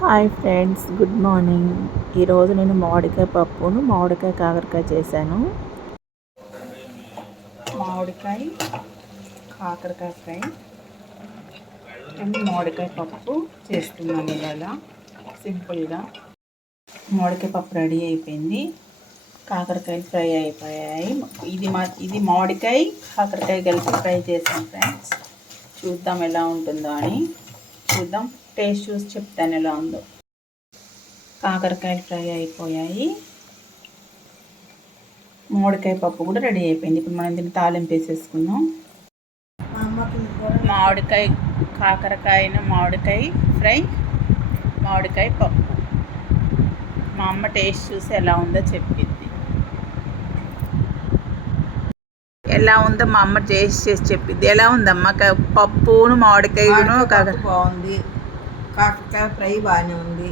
Hi friends, good morning. ఈరోజు నేను మామిడికాయ పప్పును మామిడికాయ కాకరకాయ చేశాను. మామిడికాయ కాకరకాయ ఫ్రై అండ్ మామిడికాయ పప్పు చేస్తున్నాను. ఇవాళ సింపుల్గా మామిడికాయ పప్పు రెడీ అయిపోయింది. కాకరకాయ ఫ్రై అయిపోయాయి. ఇది మామిడికాయ కాకరకాయ కలిపి ఫ్రై చేసాను ఫ్రెండ్స్. చూద్దాం ఎలా ఉంటుందో అని. చూద్దాం, టేస్ట్ చూసి చెప్తాను ఎలా ఉందో. కాకరకాయలు ఫ్రై అయిపోయాయి. మామిడికాయ పప్పు కూడా రెడీ అయిపోయింది. ఇప్పుడు మనం దీన్ని తాలింపు వేసేసుకుందాం. మామిడికాయ మామిడికాయ ఫ్రై, మామిడికాయ పప్పు. మా అమ్మ టేస్ట్ చూసి ఎలా ఉందో చెప్పింది. ఎలా ఉందో మా అమ్మ టేస్ట్ చేసి చెప్పింది. ఎలా ఉందమ్మా పప్పును మామిడికాయను? బాగుంది. కాకరకాయ ఫ్రై బాగానే ఉంది.